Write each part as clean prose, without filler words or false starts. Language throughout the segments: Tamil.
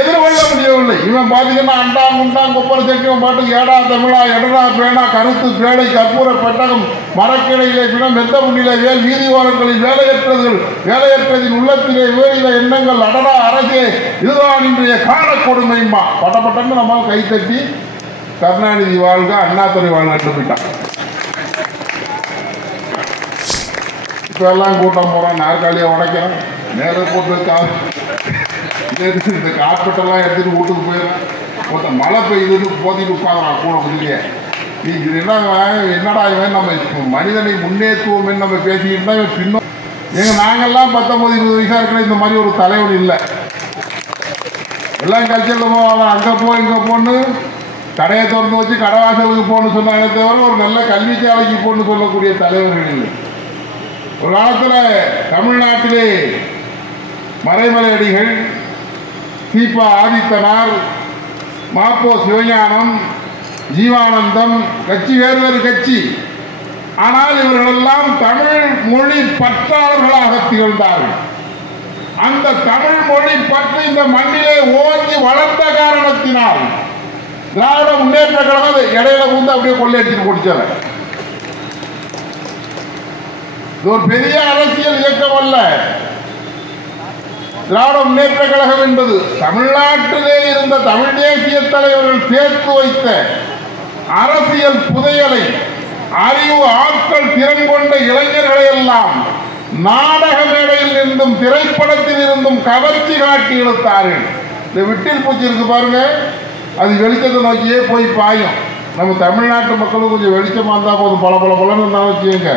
எதிர்கொள்ள முடியவில்லை. இவன் பார்த்தீங்கன்னா அண்டா குண்டா கொப்பர சட்டிவன் பாட்டுக்கு ஏடா தமிழா எடடா பேனா கருத்து பேழை கற்பூர பெட்டகம் மரக்கிளையிலே பிணம் மெத்த முன்னிலே வேல் வீதி ஓரங்களில் வேலையற்றதின் உள்ளத்திலே வேறில எண்ணங்கள் அடடா அரசே இதுதான் இன்றைய கால கொடுமைமா பட்டப்பட்டன்னு நம்மால் கைத்தட்டி கருணாநிதி வாழ்க அண்ணாதுரை வாழ்க போயிட்டான். இப்போ எல்லாம் கூட்டம் போகிறோம், நாற்காலியை உடைக்கிறோம், நேரம் போட்டு இந்த கார்பெட்டெல்லாம் எடுத்துகிட்டு வீட்டுக்கு போயிடுறேன். மொத்தம் மழை பெய்யுதுன்னு போத்திட்டு உட்காந்துறான் கூட புதிய. இது என்னடா இவன் நம்ம மனிதனை முன்னேற்றுவோம் நம்ம பேசிக்கிட்டு தான் இவன் பின்னும். நாங்கள்லாம் 19-20 வயசாக இருக்கிற இந்த மாதிரி ஒரு தலைவர் இல்லை. எல்லாம் கல்ச்சரில் போவாங்க, அங்கே போ இங்கே போன்னு கடையை திறந்து வச்சு கடைவாசலுக்கு போகணுன்னு சொன்னாங்க தவிர ஒரு நல்ல கல்விச்சாலைக்கு போகணுன்னு சொல்லக்கூடிய தலைவர்கள் இல்லை. ஒரு காலத்தில் தமிழ்நாட்டிலே மறைமலையடிகள், சீபா ஆதித்தனார், மாப்போ சிவஞானம், ஜீவானந்தம் கட்சி வேறு கட்சி. ஆனால் இவர்களெல்லாம் தமிழ் மொழி பற்றாளர்களாக திகழ்ந்தார்கள். அந்த தமிழ் மொழி பற்றி இந்த மண்ணிலே ஓங்கி வளர்ந்த காரணத்தினால் திராவிட முன்னேற்ற கழகம் இடையில வந்து அப்படியே கொள்ளையடிச்சு கொடுத்தாங்க. இது ஒரு பெரிய அரசியல் இயக்கம் அல்ல. திராவிட முன்னேற்ற கழகம் என்பது தமிழ்நாட்டிலே இருந்த தமிழ் தேசிய தலைவர்கள் சேர்த்து வைத்த அரசியல் புதையலை, அறிவு ஆற்றல் திறன் கொண்ட இளைஞர்களை எல்லாம் நாடக மேடையில் இருந்தும் திரைப்படத்தில் இருந்தும் கவர்ச்சி காட்டி இழுத்தார்கள். இந்த விட்டில் பூச்சி இருக்கு பாருங்க, அது வெளிச்சத்தை நோக்கியே போய் பாயும். நம்ம தமிழ்நாட்டு மக்களும் கொஞ்சம் வெளிச்சமாக இருந்தால் போதும், பல பலன்னு இருந்தாலும் வச்சுக்கோங்க,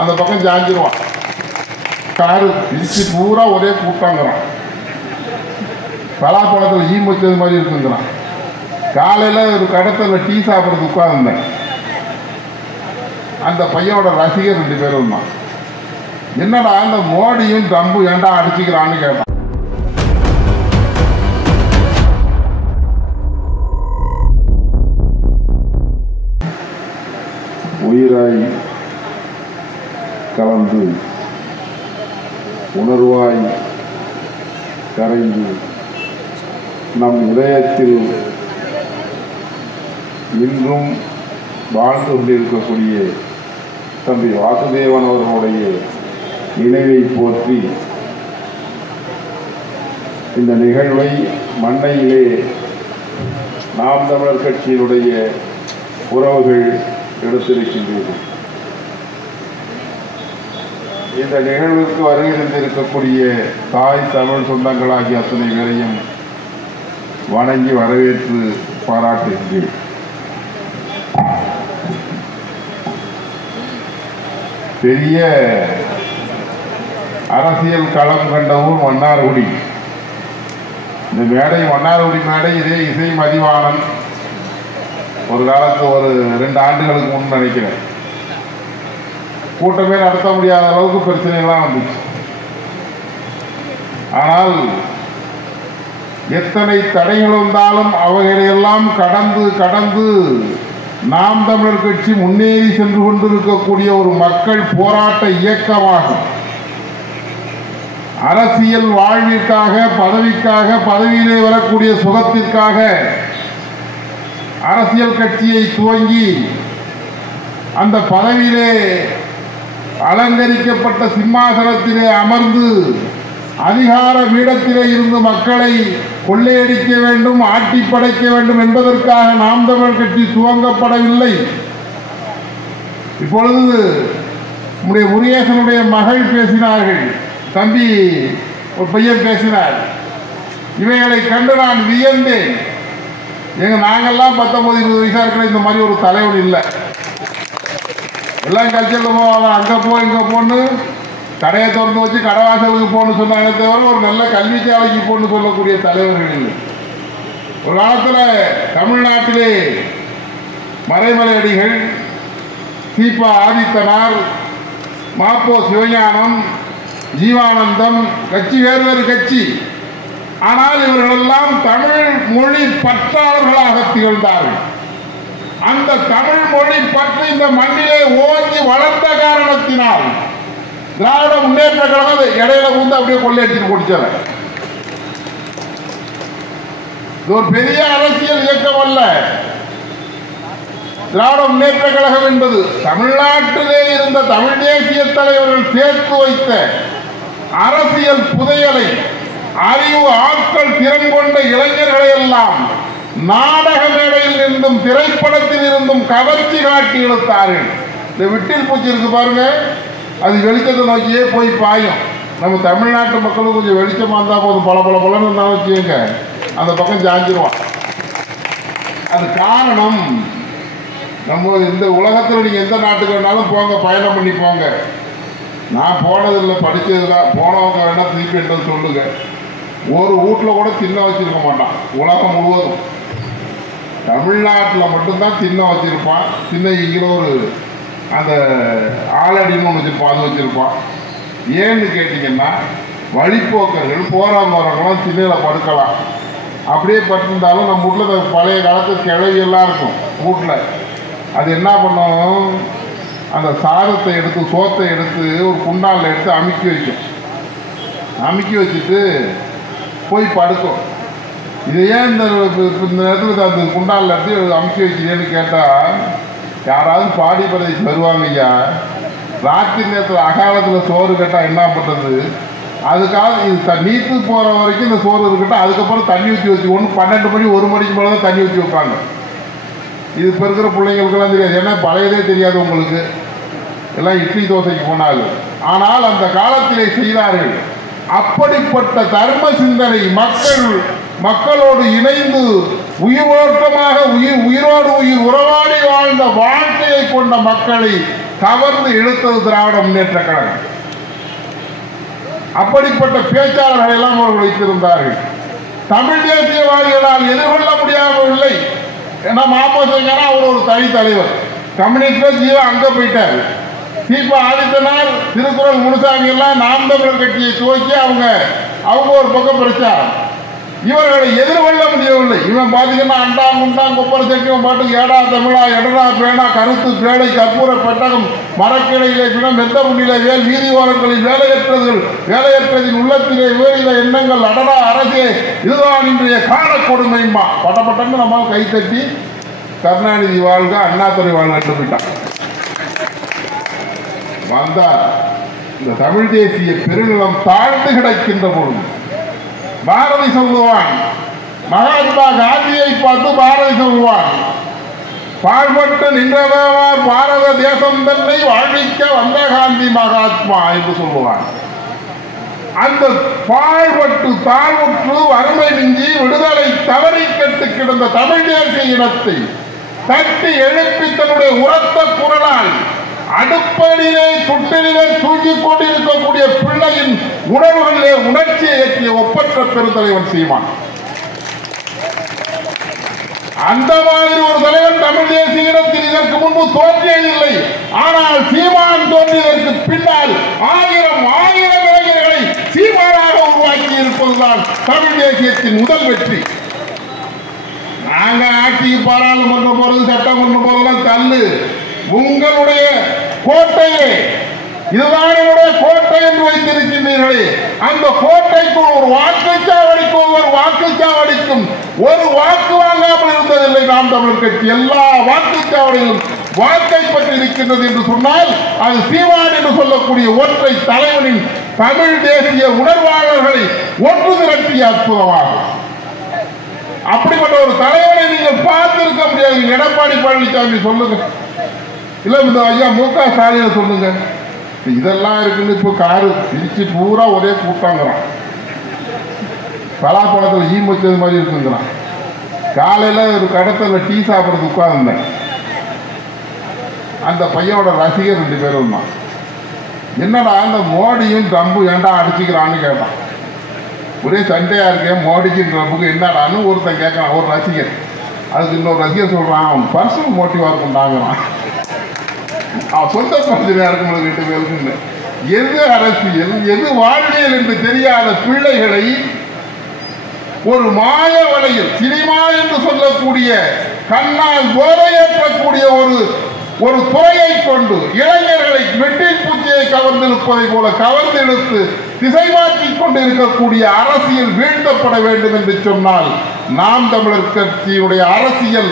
அந்த பக்கம் சாஞ்சிருவான். காரு இடிச்சு பூரா ஒரே கூட்டாங்கிறான். பலாப்பழத்தில் ஈ வச்சது மாதிரி இருக்குங்கிறான். காலையில் ஒரு கடத்தில் டீ சாப்பிட்றது உட்கார்ந்தேன். அந்த பையனோட ரசிகர் 2 பேரும் தான். என்னடா அந்த மோடியும் ட்ரம்பு ஏண்டா அடிச்சுக்கிறான்னு கேட்டான். உயிராய் கலந்து உணர்வாய் கரைந்து நம் இதயத்தில் இன்றும் வாழ்ந்து கொண்டிருக்கக்கூடிய தம்பி வாசுதேவன் அவர்களுடைய நினைவை போற்றி இந்த நிகழ்வை மண்ணையிலே நாம் தமிழர் கட்சியினுடைய உறவுகள் எடுத்திருக்கின்றீர்கள். இந்த நிகழ்வுக்கு வருகை தந்திருக்கக்கூடிய தாய் தமிழ் சொந்தங்களாகிய அத்தனை பேரையும் வணங்கி வரவேற்று பாராட்டுகின்றேன். பெரிய அரசியல் களம் கண்ட ஊர் மன்னார்குடி. இந்த மேடை மன்னார்குடி மேடை. இதே இசை மதிவாணன் ஒரு காலத்து ஒரு 2 ஆண்டுகளுக்கு முன் நினைக்கிறேன், கூட்டமே நடத்த முடியாத அளவுக்கு பிரச்சனைகள்லாம் வந்துச்சு. ஆனால் எத்தனை தடைகள் வந்தாலும் அவைகளையெல்லாம் கடந்து நாம் தமிழர் கட்சி முன்னேறி சென்று கொண்டிருக்கக்கூடிய ஒரு மக்கள் போராட்ட இயக்கமாகும். அரசியல் வாழ்விற்காக, பதவிக்காக, பதவியிலே வரக்கூடிய சுகத்திற்காக அரசியல் கட்சியை துவங்கி அந்த பதவியிலே அலங்கரிக்கப்பட்ட சிம்மாசனத்திலே அமர்ந்து அதிகார பீடத்திலே இருந்து மக்களை கொள்ளையடிக்க வேண்டும், ஆட்டி படைக்க வேண்டும் என்பதற்காக நாம் தமிழர் கட்சி துவங்கப்படவில்லை. இப்பொழுது நம்முடைய முருகேசனுடைய மகள் பேசினார்கள், தம்பி ஒரு பையன் பேசினார். இவைகளை கண்டு நான் வியந்தேன். நாங்கள்லாம் 19-20 வயசாக இருக்கிற இந்த மாதிரி ஒரு தலைவர் இல்லை. எல்லாம் கல்ச்சரில் போவாங்க, அங்கே போ இங்கே போன்னு கடையை திறந்து வச்சு கடைவாசலுக்கு போகணுன்னு சொன்னாங்க தவிர ஒரு நல்ல கல்விச்சாலைக்கு போகணுன்னு சொல்லக்கூடிய தலைவர்கள் இல்லை. ஒரு காலத்தில் தமிழ்நாட்டிலே மறைமலையடிகள், சீபா ஆதித்தனார், மாப்போ சிவஞானம், ஜீவானந்தம் கட்சி வேறு கட்சி. ஆனால் இவர்களெல்லாம் தமிழ் மொழி பற்றாளர்களாக திகழ்ந்தார்கள். அந்த தமிழ் மொழி பற்றி இந்த மண்ணிலே ஓங்கி வளர்ந்த காரணத்தினால் திராவிட முன்னேற்ற கழகம் இடையில வந்து அப்படியே கொள்ளையடிச்சு கொடுத்தாங்க. இது ஒரு பெரிய அரசியல் இயக்கம் அல்ல. திராவிட முன்னேற்ற கழகம் என்பது தமிழ்நாட்டிலே இருந்த தமிழ் தேசிய தலைவர்கள் சேர்த்து வைத்த அரசியல் புதையலை, அறிவு ஆட்கள் திறன் கொண்ட இளைஞர்களை எல்லாம் நாடக மேடையில் இருந்தும் திரைப்படத்தில் இருந்தும் கவர்ச்சி காட்டி இழுத்தார்கள். இந்த விட்டில் பூச்சி இருக்கு பாருங்க, அது வெளிச்சத்தை நோக்கியே போய் பாயும். நம்ம தமிழ்நாட்டு மக்களும் கொஞ்சம் வெளிச்சமா இருந்தா போதும், பல பல பலன்னு இருந்தா வச்சுங்க அந்த பக்கம் சாஞ்சிருவான். அது காரணம், நம்ம இந்த உலகத்தில் நீங்க எந்த நாட்டுக்கு வேணாலும் போங்க, பயணம் பண்ணி போங்க. நான் போனதில்லை, படிச்சதுதான். போனவங்க வேணா திருப்பி என்று சொல்லுங்க. ஒரு வீட்டில் கூட தின்ன வச்சிருக்க மாட்டான். உலகம் முழுவதும் தமிழ்நாட்டில் மட்டும்தான் தின்ன வச்சிருப்பான். தின்ன இங்கே ஒரு அந்த ஆலடின்னு ஒன்று வச்சிருப்பான், அது வச்சிருப்பான். ஏன்னு கேட்டிங்கன்னா, வழிப்போக்கர்கள் போகிறவங்க வரவங்களாம் திண்ணையில் படுக்கலாம். அப்படியே படுத்திருந்தாலும் நம்ம வீட்டில் பழைய காலத்து கிழவியெல்லாம் இருக்கும் வீட்டில். அது என்ன பண்ணும், அந்த சாதத்தை எடுத்து, சோத்தை எடுத்து ஒரு குண்டாலில் எடுத்து அமுக்கி வைக்கும். அமுக்கி வச்சுட்டு போய் படுக்கும். இது ஏன் இந்த நேரத்தில் அந்த குண்டாலில் எடுத்து அமுக்கி வைக்கிறேன்னு கேட்டால், யாராவது பாடி பிரதேசம் வருவாங்க ஐயா, ராத்திரி நேரத்தில் அகாலத்தில் சோறு கேட்டால் என்ன பண்ணுறது, அதுக்காக இது நீத்து போகிற வரைக்கும் இந்த சோறு இருக்கட்டும், அதுக்கப்புறம் தண்ணி ஊற்றி வச்சு 12 மணி 1 மணிக்கு மேலே தான் தண்ணி ஊற்றி வைப்பாங்க. இது இப்போ இருக்கிற பிள்ளைங்களுக்கெல்லாம் தெரியாது, ஏன்னா பழையதே தெரியாது உங்களுக்கு, எல்லாம் இட்லி தோசைக்கு போனாங்க. ஆனால் அந்த காலத்திலே செய்தார்கள். அப்படிப்பட்ட தர்ம சிந்தனை மக்களோடு இணைந்து உயிரோட்டமாக உயிரோடு உயிர் உறவாடி வாழ்ந்த வாழ்க்கையை கொண்ட மக்களை கவர்ந்து இழுத்தது திராவிட முன்னேற்ற கழகம். அப்படிப்பட்ட பேச்சாளர்கள் எல்லாம் அவர்கள் வைத்திருந்தார்கள். தமிழ் தேசியவாதிகளால் எதிர்கொள்ள முடியாமல் இல்லை. ஏன்னா மாப்போசிங்கன்னா அவர் ஒரு தனி தலைவர். கம்யூனிஸ்ட் ஜீவா அங்க போயிட்டார். தீபா ஆதித்தனார், திருக்குறள் முனுசாமி எல்லாம் நாம் தமிழர் கட்சியை துவக்கி அவங்க ஒரு பக்கம் பிரச்சாரம். இவர்களை எதிர்கொள்ள முடியவில்லை. இவன் பாத்தீங்கன்னா அண்டா முண்டா கொப்பரை சட்டி பாட்டுக்கு ஏடா தமிழா எடடா பேனா கருத்து பேழை கற்பூர பெட்டகம் மரக்கிளையிலே பிணம் மெத்த முன்னிலை வேல் வீதி ஓரங்களில் வேலையற்றதின் உள்ளத்திலே வேறில எண்ணங்கள் அடடா அரசே இதுதான் இன்றைய கால கொடுமைமா பட்டப்பட்டன்னு நம்ம கைத்தட்டி கருணாநிதி வாழ்க அண்ணாதுரை வாழ்க என்று போயிட்டான். வந்தார். இந்த தமிழ் தேசிய பெருநிலம் தாழ்ந்து கிடக்கின்ற பொழுது பாரதி சொல்லுவான், மகாத்மா காந்தியை பார்த்து பாரதி சொல்லுவான், பாழ்பட்டு நின்றவர் பாரத தேசம் தன்னை வாழ்விக்க வந்த காந்தி மகாத்மா என்று சொல்லுவான். அந்த பாழ்பட்டு தாழ்வுற்று வறுமை மிஞ்சி விடுதலை தவறி கட்டு கிடந்த தமிழ் தேசிய இனத்தை தட்டி எழுப்பி தன்னுடைய உரத்த குரலால் அடுப்படியிலே சுட்டிலே தூங்கிக் கொண்டிருக்கக்கூடிய பிள்ளையின் உணர்வுகளிலே உணர்ச்சியை ஏற்றிய ஒப்பற்ற பெருந்தலைவன் சீமான். அந்த மாதிரி ஒரு தலைவன் தமிழ் தேசிய இனத்தில் இதற்கு முன்பு தோன்றியதில்லை. ஆனால் சீமான் தோன்றியதற்கு பின்னால் ஆயிரம் இளைஞர்களை சீமானாக உருவாக்கி இருப்பதுதான் தமிழ் தேசியத்தின் முதல் வெற்றி. நாங்க ஆட்சிக்கு பாராளுமன்றம் போறது சட்டமன்றம் போறதெல்லாம் தள்ளு. உங்களுடைய கோட்டையே இதுதான் என்னுடைய கோட்டை என்று வைத்திருக்கின்றீர்களே, அந்த கோட்டைக்குள் ஒரு வாக்குச்சாவடிக்கும் ஒவ்வொரு வாக்குச்சாவடிக்கும் ஒரு வாக்கு வாங்காமல் இருந்ததில்லை நாம் தமிழர் கட்சி. எல்லா வாக்குச்சாவடிகளும் வாக்கை பற்றி இருக்கின்றது என்று சொன்னால் அது சீமான் என்று சொல்லக்கூடிய ஒற்றை தலைவனின் தமிழ் தேசிய உணர்வாளர்களை ஒன்று திரட்டிய அற்புதமாகும். அப்படிப்பட்ட ஒரு தலைவனை நீங்கள் பார்த்திருக்க முடியாது. எடப்பாடி பழனிசாமி சொல்லுங்க, இல்ல இந்த ஐயா மு.க. ஸ்டாலின் சொல்லுங்க. இதெல்லாம் இருக்குன்னு இப்போ காரு பிரிச்சு பூரா ஒரே கூட்டாங்கிறான். பலாப்பழத்தில் ஈ வச்சது மாதிரி இருக்குங்கிறான். காலையில ஒரு கடத்துல டீ சாப்பிட்றது உட்கார்ந்தேன். அந்த பையனோட ரசிகர் 2 பேரும் தான். என்னடா அந்த மோடியும் ட்ரம்பு ஏன்டா அடிச்சுக்கிறான்னு கேட்டான். ஒரே சண்டையா இருக்கேன், மோடிக்கு ட்ரம்புக்கு என்னடான்னு ஒருத்தன் கேட்கறான், ஒரு ரசிகர். அதுக்கு இன்னொரு ரசிகர் சொல்றான், அவன் பர்சனல் மோட்டிவா இருக்கும்டாங்கிறான். அவன் சொந்த பிரச்சனையா இருக்கும் 2 பேருக்கு. எது அரசியல் எது வாழ்வியல் என்று தெரியாத பிள்ளைகளை ஒரு மாய வலையில் சினிமா என்று சொல்லக்கூடிய கண்ணால் போதையேற்றக்கூடிய ஒரு துறையை கொண்டு இளைஞர்களை வெட்டில் பூச்சியை கவர்ந்திருப்பதை போல கவர்ந்தெடுத்து திசை மாற்றிக் கொண்டு இருக்கக்கூடிய அரசியல் வீழ்த்தப்பட வேண்டும் என்று சொன்னால் நாம் தமிழர் கட்சியினுடைய அரசியல்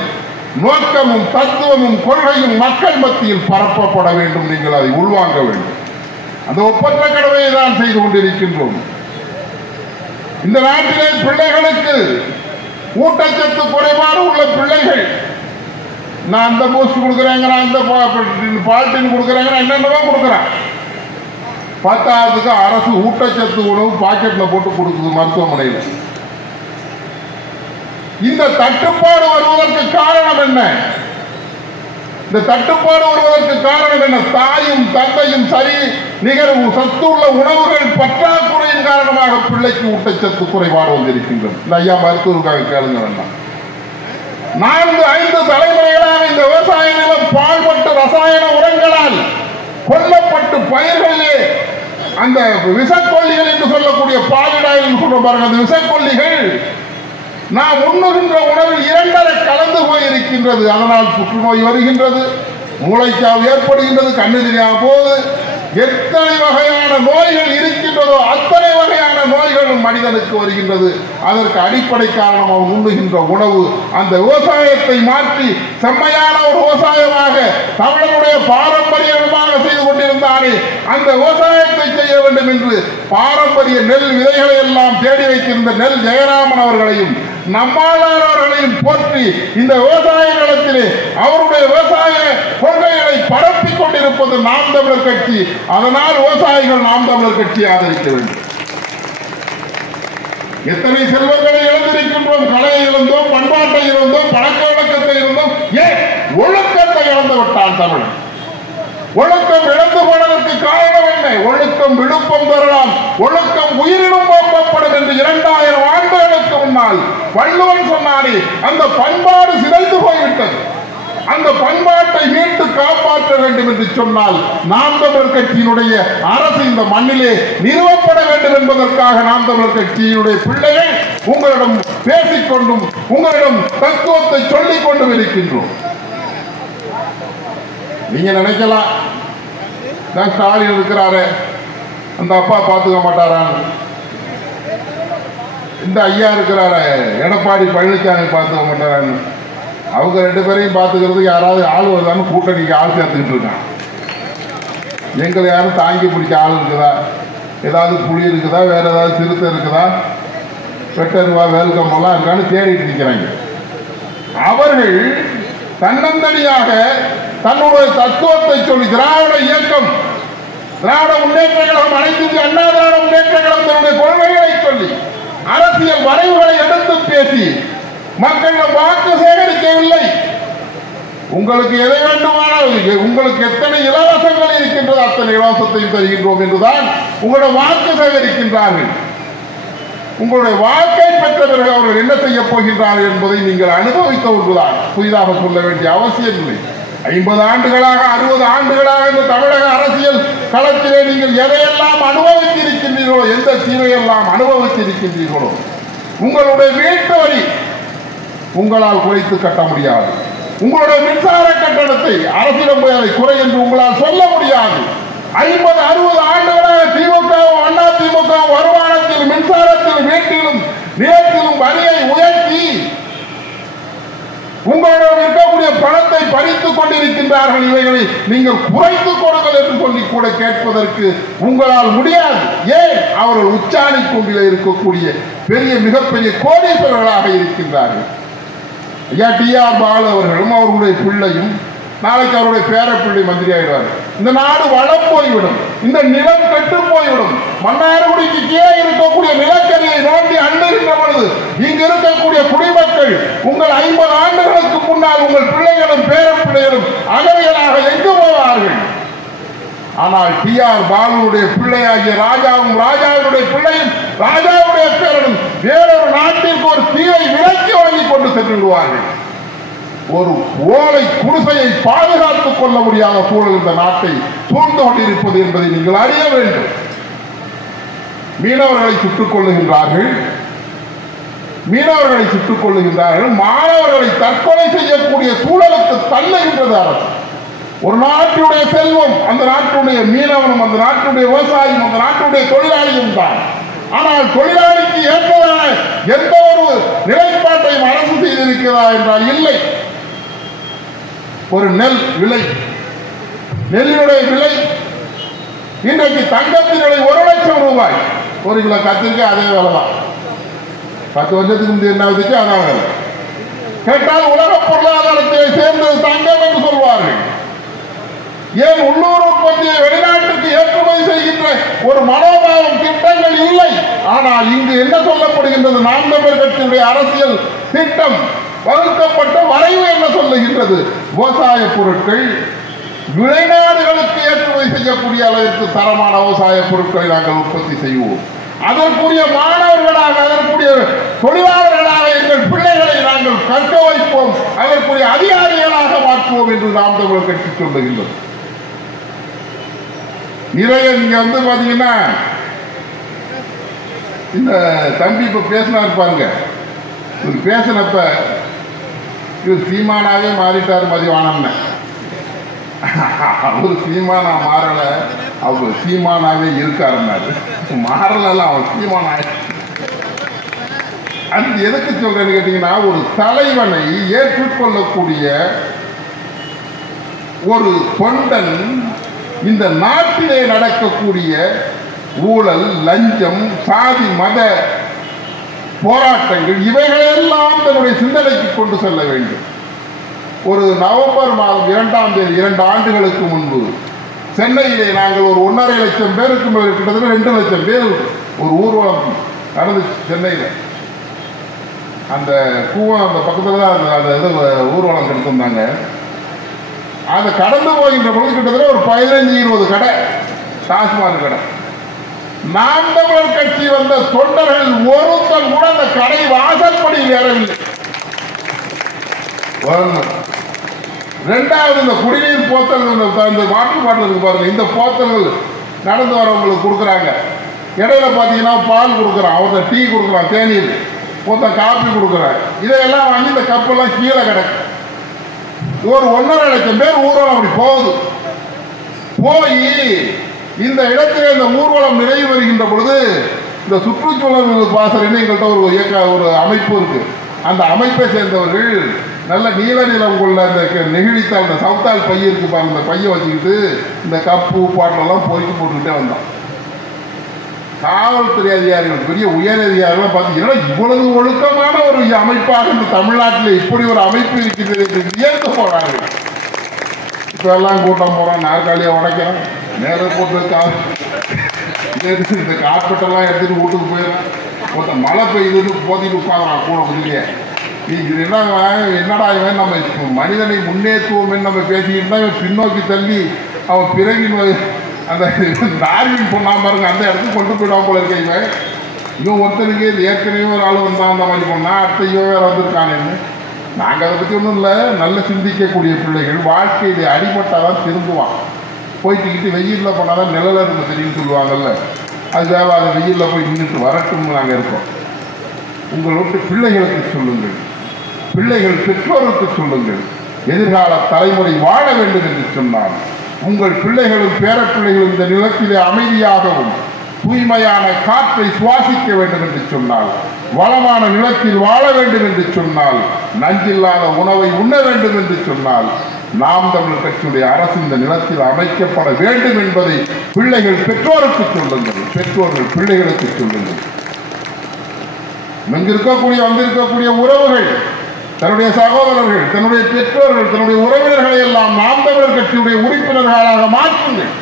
நோக்கமும் தத்துவமும் கொள்கையும் மக்கள் மத்தியில் பரப்பப்பட வேண்டும். நீங்கள் அதை உள்வாங்க வேண்டும். அந்த ஒப்பற்ற கடமையை தான் செய்து கொண்டிருக்கின்றோம். இந்த நாட்டிலே பிள்ளைகளுக்கு ஊட்டச்சத்து குறைபாடு உள்ள பிள்ளைகள், நான் அந்த போஸ்ட் கொடுக்குறேங்க, நான் இந்த பால்டின் கொடுக்குறேங்க, என்னென்னவோ கொடுக்குறேன். 10ஆவதுக்கு அரசு ஊட்டச்சத்து உணவு பாக்கெட்ல போட்டு கொடுக்குது மருத்துவமனையில். இந்த தட்டுப்பாடு வருவதற்கு காரணம் என்ன? இந்த தட்டுப்பாடு வருவதற்கு காரணம் என்ன? தாயும் தந்தையும் சரி நிகர சத்துள்ள உணவுகள் பற்றாக்குறையின் காரணமாக பிள்ளைக்கு ஊட்டச்சத்து குறைபாடு வந்திருக்கின்றது. இந்த ஐயா மருத்துவருக்காக கேளுங்க வேண்டாம். 4-5 தலைமுறைகளாக இந்த விவசாய நிலம் பாழ்பட்டு ரசாயன உரங்களால் கொல்லப்பட்டு பயிர்களிலே அந்த விஷக்கொல்லிகள் என்று சொல்லக்கூடிய பாலிடாயில் சொல்ல பாருங்க, அந்த விஷக்கொல்லிகள் நாம் உண்ணுகின்ற உணவில் 2.5 கலந்து போயிருக்கின்றது. அதனால் புற்றுநோய் வருகின்றது, மூளைச்சாவு ஏற்படுகின்றது, கண்ணு தெரியாம போகுது. எத்தனை வகையான நோய்கள் இருக்கின்றதோ அத்தனை வகையான நோய்களும் மனிதனுக்கு வருகின்றது. அதற்கு அடிப்படை காரணம் அவன் உண்ணுகின்ற உணவு. அந்த விவசாயத்தை மாற்றி செம்மையான ஒரு விவசாயமாக தமிழனுடைய பாரம்பரியமாக செய்து கொண்டிருந்தானே அந்த விவசாயத்தை செய்ய வேண்டும் என்று பாரம்பரிய நெல் விதைகளை எல்லாம் தேடி வைத்திருந்த நெல் ஜெயராமன் அவர்களையும் நம்மாளார் அவர்களையும் போற்றி இந்த விவசாய நிலத்திலே அவருடைய விவசாய கொள்கைகளை பரப்பிக் கொண்டிருப்பது நாம் தமிழர் கட்சி. அதனால் விவசாயிகள் நாம் தமிழர் கட்சியை ஆதரிக்க வேண்டும். எத்தனை செல்வங்களை இழந்திருக்கின்றோம். கலையை இழந்தோம், பண்பாட்டை இழந்தோம், பழக்க வழக்கத்தை இழந்தோம். ஏன் ஒழுக்கத்தை இழந்து விட்டான் தமிழன்? ஒழுக்கம் இழந்து போனதற்கு காரணம் என்ன? ஒழுக்கம் விழுப்பம் பெறலாம், ஒழுக்கம் உயிரினும் போக்கப்படும் என்று 2000 ஆண்டுகளுக்கு முன்னால் வள்ளுவன் சொன்னாரே. அந்த பண்பாடு சிதைந்து போய்விட்டது. அந்த பண்பாட்டை மீட்டு காப்பாற்ற வேண்டும் என்று சொன்னால் நாம் தமிழர் கட்சியினுடைய அரசு இந்த மண்ணிலே நிறுவப்பட வேண்டும் என்பதற்காக நாம் தமிழர் கட்சியினுடைய பிள்ளைகள் உங்களிடம் பேசிக்கொண்டும் உங்களிடம் தத்துவத்தை சொல்லிக் கொண்டும் இருக்கின்றோம். நீங்க நினைக்கலாம், ஸ்டாலின் இருக்கிறாரு, அந்த அப்பா பார்த்துக்க மாட்டாரான்னு. இந்த ஐயா இருக்கிறாரு எடப்பாடி பழனிசாமி பார்த்துக்க மாட்டாரான்னு. அவங்க 2 பேரையும் பார்த்துக்கிறதுக்கு யாராவது ஆள் வருதான்னு கூட்டணிக்கு ஆள் சேர்த்துக்கிட்டு இருக்கான். எங்களை யாரும் தாங்கி பிடிச்ச ஆள் இருக்குதா? ஏதாவது புலி இருக்குதா? வேற ஏதாவது சிறுத்தை இருக்குதா? வெட்டருவா வேல்கம்பெல்லாம் இருக்கான்னு தேடிட்டு நிற்கிறாங்க. அவர்கள் தன்னந்தனியாக தன்னுடைய தத்துவத்தை சொல்லி திராவிட இயக்கம், திராவிட முன்னேற்ற கழகம், அனைத்து இந்திய அண்ணா திராவிட முன்னேற்ற கழகம் தன்னுடைய கொள்கைகளை சொல்லி அரசியல் வரைவுகளை எடுத்து பேசி மக்களிடம் வாக்கு சேகரிக்கவில்லை. உங்களுக்கு எதை வேண்டுமானால், உங்களுக்கு எத்தனை இலவசங்கள் இருக்கின்றது அத்தனை இலவசத்தையும் தருகின்றோம் என்றுதான் உங்களுடைய வாக்கு சேகரிக்கின்றார்கள். உங்களுடைய வாழ்க்கை பெற்றவர்கள் அவர்கள் என்ன செய்ய போகின்றார்கள் என்பதை நீங்கள் அனுபவித்த ஒன்றுதான். புதிதாக சொல்ல வேண்டிய அவசியம் இல்லை. 50 ஆண்டுகளாக 60 ஆண்டுகளாக இந்த தமிழக அரசியல் களத்திலே நீங்கள் எதையெல்லாம் அனுபவித்திருக்கின்றீர்களோ, எந்த தீமையெல்லாம் அனுபவித்திருக்கின்றீர்களோ, உங்களுடைய வீட்டு வரி உங்களால் குறைத்து கட்ட முடியாது. உங்களுடைய மின்சார கட்டணத்தை அரசிடம் போய் அதை குறை என்று உங்களால் சொல்ல முடியாது. 50-60 ஆண்டுகளாக திமுகவும் அண்ணா திமுக வருமானத்தில், மின்சாரத்தில், வீட்டிலும் நிலத்திலும் வரியை உயர்த்தி உங்களிடம் இருக்கக்கூடிய பணத்தை பறித்துக் கொண்டிருக்கின்றார்கள். இவைகளை நீங்கள் குறைத்துக் கொடுங்கள் என்று சொல்லி கூட கேட்பதற்கு உங்களால் முடியாது. ஏன்? அவர்கள் உச்சாணி கொண்டிலே இருக்கக்கூடிய பெரிய மிகப்பெரிய கோடீஸ்வரர்களாக இருக்கின்றார்கள். ஐயா டி.ஆர். பாலு அவர்களும் அவர்களுடைய பிள்ளையும் நாளைக்கு அவருடைய பேரப்பிள்ளை மந்திரி ஆயிடுவார். இந்த நாடு வளம் போய்விடும், இந்த நிலம் கெட்டு போய்விடும். மன்னார்குடிக்கு கீழே இருக்கக்கூடிய நிலக்கரியை நோண்டி அள்ளுகின்ற பொழுது இங்கு இருக்கக்கூடிய குடிமக்கள் உங்கள் 50 ஆண்டுகளுக்கு முன்னால் உங்கள் பிள்ளைகளும் பேரப்பிள்ளைகளும் அகதிகளாக எங்கு போவார்கள்? ஆனால் டி.ஆர். பாலுடைய பிள்ளையாகிய ராஜாவும், ராஜாவுடைய பிள்ளையும், ராஜாவுடைய பேரனும் வேறொரு நாட்டிற்கு ஒரு தீவை விலக்கி வாங்கி கொண்டு சென்று விடுவார்கள். ஒரு ஓலை குடிசையை பாதுகாத்துக் கொள்ள முடியாத சூழல் இந்த நாட்டை சூழ்ந்து கொண்டிருப்பது என்பதை நீங்கள் அறிய வேண்டும். மீனவர்களை சுட்டுக் கொள்ளுகின்றார்கள், மீனவர்களை சுட்டுக் கொள்ளுகின்றார்கள், மாணவர்களை தற்கொலை செய்யக்கூடிய சூழலுக்கு தள்ளுகின்றது அரசு. ஒரு நாட்டுடைய செல்வம் அந்த நாட்டுடைய மீனவனும், அந்த நாட்டுடைய விவசாயியும், அந்த நாட்டுடைய தொழிலாளியும் தான். ஆனால் தொழிலாளிக்கு ஏற்பதான எந்த ஒரு நிலைப்பாட்டையும் அரசு செய்திருக்கிறதா என்றால் இல்லை. ஒரு நெல் விலை, நெல்லினுடைய விலை இன்றைக்கு தங்கத்தின் விலை 1 லட்சம் ரூபாய். ஒரு கிலோ கத்திரிக்காய் அதே வேலை தான். 10 வருஷத்துக்கு முந்தைய என்ன வந்துச்சு அதான் வேலை. கேட்டால் உலக பொருளாதாரத்தை சேர்ந்தது தங்கம் என்று சொல்வார்கள். ஏன் உள்ளூர் உற்பத்தியை வெளிநாட்டுக்கு ஏற்றுமதி செய்கின்ற ஒரு மனோபாவம் திட்டங்கள் இல்லை. ஆனால் இங்கு என்ன சொல்லப்படுகின்றது? நாம் தமிழர் கட்சியுடைய அரசியல் திட்டம் வகுக்கப்பட்ட வரைவு என்ன சொல்லுகின்றது? விவசாய பொருட்கள் வெளிநாடுகளுக்கு ஏற்றுமதி செய்யக்கூடிய அளவிற்கு தரமான விவசாய பொருட்களை நாங்கள் உற்பத்தி செய்வோம். அதற்குரிய மாணவர்களாக, அதற்குரிய தொழிலாளர்களாக எங்கள் பிள்ளைகளை நாங்கள் கற்க வைப்போம், அதற்குரிய அதிகாரிகளாக மாற்றுவோம் என்று நாம் தமிழர் கட்சி சொல்லுகின்றது. நிறைய நீங்க வந்து பாத்தீங்கன்னா இந்த தம்பி இப்ப பேசினா இருப்பாங்க. இவர் பேசினப்ப இவர் சீமானாவே மாறிட்டார் மதிவானன். அவரு சீமானா மாறல, அவர் சீமானாவே இருக்காருன்னாரு. மாறலாம், அவர் சீமானா. அது எதுக்கு சொல்றேன்னு கேட்டீங்கன்னா, ஒரு தலைவனை ஏற்றுக்கொள்ளக்கூடிய ஒரு தொண்டன் இந்த நாட்டிலே நடக்கக்கூடிய ஊழல், லஞ்சம், சாதி மத போராட்டங்கள் இவைகளெல்லாம் தன்னுடைய சிந்தனைக்கு கொண்டு செல்ல வேண்டும். ஒரு நவம்பர் மாதம் 2ஆம் தேதி 2 ஆண்டுகளுக்கு முன்பு சென்னையிலே நாங்கள் ஒரு 1.5 லட்சம் பேருக்கு மேல், கிட்டத்தட்ட 2 லட்சம் பேர் ஒரு ஊர்வலம் நடந்துச்சு சென்னையில். அந்த கூவம் அந்த பக்கத்தில் தான் அந்த இது ஊர்வலம் எடுத்திருந்தாங்க. அதை கடந்து போகின்ற பொழுது கிட்டத்தட்ட ஒரு 15-20 கடை, டாஸ்மாக் கடை. நாம் தமிழர் கட்சி வந்த தொண்டர்கள் ஒருத்தன் கூட அந்த கடை வாசற்படி ஏறவில்லை. ரெண்டாவது, இந்த குடிநீர் போத்தல்கள், இந்த வாட்டர் பாட்டில் இருக்கு பாருங்க, இந்த போத்தல்கள் நடந்து வரவங்களுக்கு கொடுக்குறாங்க. இடையில பார்த்தீங்கன்னா பால் கொடுக்குறான், அவர்கிட்ட டீ கொடுக்குறான், தேநீர், ஒருத்தன் காப்பி கொடுக்குறான். இதையெல்லாம் வாங்கி இந்த கப்பெல்லாம் கீழே கிடக்கு. ஒரு 1.5 லட்சம் பேர் ஊர்வலம் அப்படி போகுது. போய் இந்த இடத்துல இந்த ஊர்வலம் நிறைவு வருகின்ற பொழுது இந்த சுற்றுச்சூழல் பாசறைன்னு எங்கள்கிட்ட ஒரு அமைப்பு இருக்கு. அந்த அமைப்பை சேர்ந்தவர்கள் நல்ல நீல நிலம் கொள்ள அந்த நெகிழித்தால், இந்த சவுத்தால் பைய இருக்கு பாருங்க, இந்த பையை வச்சுக்கிட்டு இந்த கப்பு பாட்டெல்லாம் பொறுக்கி போட்டுக்கிட்டே வந்தோம். காவல்துறை அதிகாரிகள், பெரிய உயர் அதிகாரிகள் பார்த்தீங்கன்னா இவ்வளவு ஒழுக்கமான ஒரு அமைப்பாக இந்த தமிழ்நாட்டில் இப்படி ஒரு அமைப்பு இருக்கிறது என்று வியந்து போறாங்க. இப்போ எல்லாம் கூட்டம் போகிறோம், நாற்காலியை உடைக்கிறோம், நேரம் போட்டு இந்த கார்பெட்டெல்லாம் எடுத்துகிட்டு வீட்டுக்கு போயிடும். ஒருத்தன் மழை பெய்யுதுன்னு போத்திட்டு உட்காந்துறான் கூட முடியலையே. இது என்னடா இவன் நம்ம மனிதனை முன்னேற்றுவோம் நம்ம பேசிக்கிட்டு தான் இவன் பின்னோக்கி தள்ளி அவன் பிறகு அந்த டார்வின் பொண்ணாம பாருங்க, அந்த இடத்துக்கு கொண்டு போயிடுவான் போல இருக்க. இவன் ஒருத்தனுக்கு ஏற்கனவே ஒரு ஆள் வந்தான் அந்த மாதிரி பொண்ணா, அடுத்த இவன் வேறு வந்திருக்கானேன்னு. நாங்கள் அதை பற்றி ஒன்றும் இல்லை, நல்ல சிந்திக்கக்கூடிய பிள்ளைகள் வாழ்க்கையில அடிபட்டால் தான் திரும்புவான். போயிட்டுக்கிட்டு வெயிலில் போனால் தான் நிழல இருந்து தெரியும்னு சொல்லுவாங்கல்ல, அது வேலை அதை வெயிலில் போய் நின்றுட்டு வரட்டும்னு நாங்கள் இருக்கோம். உங்களோட பிள்ளைகளுக்கு சொல்லுங்கள், பிள்ளைகள் பெற்றோருக்கு சொல்லுங்கள். எதிர்கால தலைமுறை வாழ வேண்டும் என்று சொன்னால் உங்கள் பிள்ளைகளும் பேரப்பிள்ளைகளும் இந்த நிலத்திலே அமைதியாகவும் தூய்மையான காற்றை சுவாசிக்க வேண்டும் என்று சொன்னால், வளமான நிலத்தில் வாழ வேண்டும் என்று சொன்னால், நஞ்சில்லாத உணவை உண்ண வேண்டும் என்று சொன்னால், நாம் தமிழர் கட்சியுடைய அரசு இந்த நிலத்தில் அமைக்கப்பட வேண்டும் என்பதை பிள்ளைகள் பெற்றோருக்கு சொல்லுங்கள், பெற்றோர்கள் பிள்ளைகளுக்கு சொல்லுங்கள். வந்திருக்கக்கூடிய உறவுகள், தன்னுடைய சகோதரர்கள், தன்னுடைய பெற்றோர்கள், தன்னுடைய உறவினர்களை எல்லாம் நாம் தமிழர் கட்சியுடைய உறுப்பினர்களாக மாற்றுங்கள்.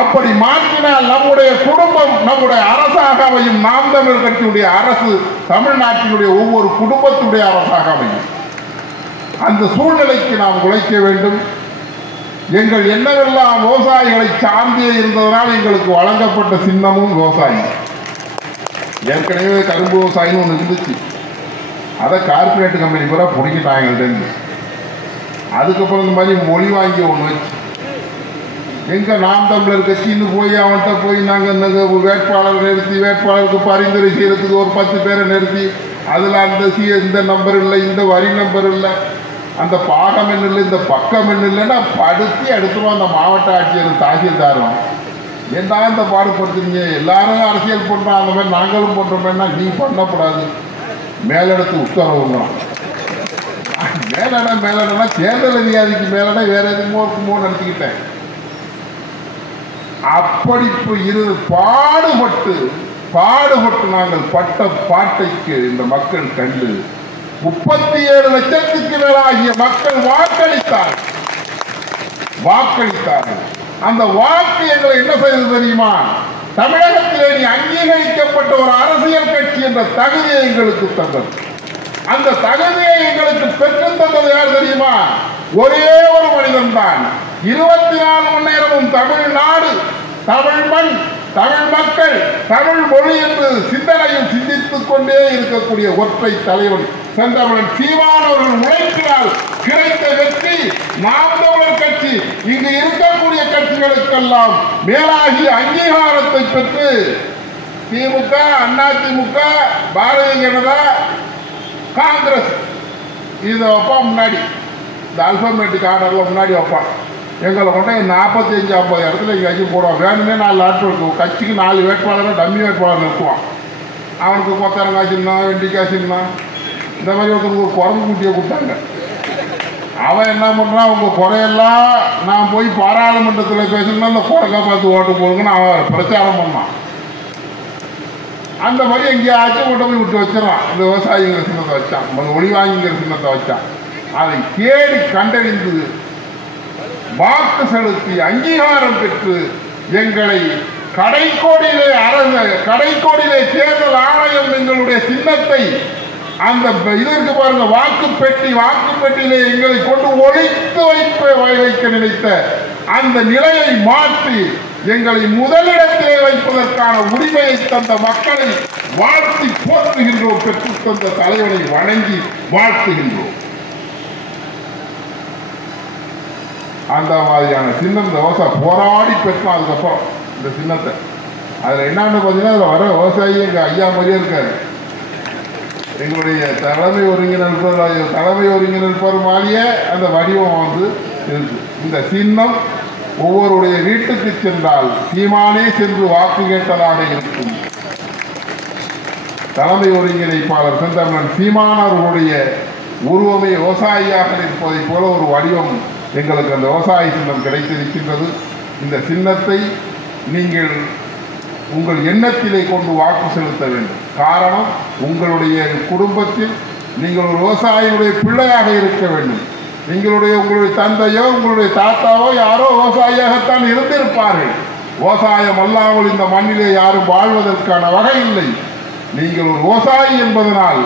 அப்படி மாற்றினால் நம்முடைய குடும்பம் நம்முடைய அரசாக அமையும். நாம் தமிழர் கட்சியுடைய அரசு தமிழ்நாட்டினுடைய ஒவ்வொரு குடும்பத்துடைய அரசாக அமையும். அந்த சூழ்நிலைக்கு நாம் உழைக்க வேண்டும். எங்கள் எண்ணமெல்லாம் விவசாயிகளை சார்ந்தே இருந்ததனால் எங்களுக்கு வழங்கப்பட்ட சின்னமும் விவசாயி. ஏற்கனவே கரும்பு விவசாயின்னு ஒன்று இருந்துச்சு, அதை கார்பரேட் கம்பெனி பூரா பிடிக்கிட்டாங்க எங்கள்கிட்ட. அதுக்கப்புறம் இந்த மாதிரி மொழி வாங்கி ஒன்று வச்சு எங்கள் நாம் தமிழர் கட்சின்னு போய் அவன்கிட்ட போய் நாங்கள் இந்த வேட்பாளர் நிறுத்தி, வேட்பாளருக்கு பரிந்துரை செய்கிறதுக்கு ஒரு 10 பேரை நிறுத்தி, அதில் அந்த இந்த நம்பர் இல்லை, இந்த வரி நம்பர் இல்லை, அந்த பாகம் என்ன இல்லை, இந்த பக்கம் என்ன இல்லைன்னா படுத்தி எடுத்துருவோம். அந்த மாவட்ட ஆட்சியர் தாசில்தாரும் ஏன்டா இந்த பாடுபடுத்துறீங்க, எல்லாரும் அரசியல் பண்றோம், அந்த மாதிரி நாங்களும் பண்றோம்னா நீ பண்ணக்கூடாது, மேலிடத்து உத்தரவுங்கிறோம். மேலடனா தேர்தல் அதிகாரிக்கு மேலடா வேற எதுமோ இருக்குமோ நினைச்சுக்கிட்டேன். அப்படி பாடுபட்டு நாங்கள் பட்ட பாட்டைக்கு இந்த மக்கள் கண்டு 37 லட்சத்துக்கு மேலாகிய மக்கள் வாக்களித்தார்கள். அந்த வாக்கு எங்களை என்ன செய்தது தெரியுமா? தமிழகத்திலே நீ அங்கீகரிக்கப்பட்ட ஒரு அரசியல் கட்சி என்ற தகுதியை எங்களுக்கு தந்தது. அந்த தகுதியை எங்களுக்கு பெற்று தந்தது யார் தெரியுமா? ஒரே ஒரு மனிதன் தான். 24 மணி நேரமும் தமிழ்நாடு, தமிழ் மண், தமிழ் மக்கள், தமிழ் மொழி என்று சிந்தனையும் சிந்தித்துக் கொண்டே இருக்கக்கூடிய ஒற்றை தலைவன் செந்தமிழன் சீமான் அவர்கள் உழைப்பினால் கிடைத்த வெற்றி நாம் தமிழர் கட்சி இங்கு இருக்கக்கூடிய கட்சிகளுக்கெல்லாம் மேலாகிய அங்கீகாரத்தை பெற்று திமுக, அதிமுக, பாரதிய ஜனதா, காங்கிரஸ் இதை வைப்பான் முன்னாடி, இந்த அல்பமேட்டிக் ஆர்டரில் முன்னாடி வைப்பான். எங்களை கொண்டு 45-50 இடத்துல எங்கேயாச்சும் போடுவான். வேணுமே 4 ஆட்கள் கட்சிக்கு 4 வேட்பாளரை டம்மி வேட்பாளர் நிறுத்துவான். அவனுக்கு கொத்தரங்காய் சின்னம், வெண்டிக்காய் சின்னம், இந்த மாதிரி ஒருத்தருக்கு ஒரு குரங்கு குட்டியை கொடுத்தாங்க. அவன் என்ன பண்ணுறான், அவங்க குறையெல்லாம் நான் போய் பாராளுமன்றத்தில் பேசணும்னா அந்த குரங்கா பார்த்து ஓட்டு போடுங்கன்னு அவன் பிரச்சாரம் பண்ணான். அந்த மாதிரி எங்கேயாச்சும் கொண்டு போய் விட்டு வச்சிடறான். இந்த விவசாயிங்கிற சின்னத்தை வச்சான், ஒளி வாங்கிங்கிற சின்னத்தை வச்சான். அதை தேடி கண்டறிந்து வாக்கு செலுத்தி அங்கீகாரம் பெற்று எங்களை கடைக்கோடியிலே தேர்தல் ஆணையம் எங்களுடைய சின்னத்தை அந்த இதற்கு பாருங்க வாக்குப்பெட்டியிலே எங்களை கொண்டு ஒழித்து வைக்க நினைத்த அந்த நிலையை மாற்றி எங்களை முதலிடத்திலே வைப்பதற்கான உரிமையை தந்த மக்களை வாழ்த்தி போற்றுகின்றோம். பெற்று தந்த தலைவனை வணங்கி வாழ்த்துகின்றோம். அந்த மாதிரியான சின்னம் இந்த விவசாய போராடி பெற்றோம். அதுக்கப்புறம் இந்த சின்னத்தை அதில் என்னன்னு பார்த்தீங்கன்னா, அதில் வர விவசாயி எங்கள் ஐயா மாதிரியே இருக்காரு. எங்களுடைய தலைமை ஒருங்கிணைப்பர் மாதிரியே அந்த வடிவம் வந்து இருக்கு. இந்த சின்னம் ஒவ்வொருடைய வீட்டுக்கு சென்றால் சீமானே சென்று வாக்கு கேட்டதாக இருக்கும். தலைமை ஒருங்கிணைப்பாளர் செந்தமிழன் சீமான் அவர்களுடைய உருவமே விவசாயியாக இருப்பதை போல ஒரு வடிவம் எங்களுக்கு அந்த விவசாய சின்னம் கிடைத்திருக்கின்றது. இந்த சின்னத்தை நீங்கள் உங்கள் எண்ணத்திலே கொண்டு வாக்கு செலுத்த வேண்டும். காரணம், உங்களுடைய குடும்பத்தில் நீங்கள் ஒரு விவசாயியுடைய பிள்ளையாக இருக்க வேண்டும். உங்களுடைய தந்தையோ உங்களுடைய தாத்தாவோ யாரோ விவசாயியாகத்தான் இருந்திருப்பார்கள். விவசாயம் அல்லாமல் இந்த மண்ணிலே யாரும் வாழ்வதற்கான வகை இல்லை. நீங்கள் ஒரு விவசாயி என்பதனால்,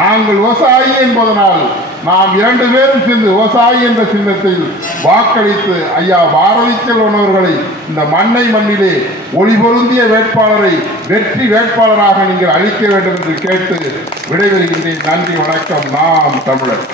நாங்கள் விவசாயி என்பதனால் நாம் 2 பேரும் சேர்ந்து விவசாயி என்ற சின்னத்தில் வாக்களித்து ஐயா பாரதி செல்வன் அவர்களை இந்த மண்ணிலே ஒளி பொருந்திய வேட்பாளரை வெற்றி வேட்பாளராக நீங்கள் அளிக்க வேண்டும் என்று கேட்டு விடைபெறுகின்றேன். நன்றி, வணக்கம். நாம் தமிழர்.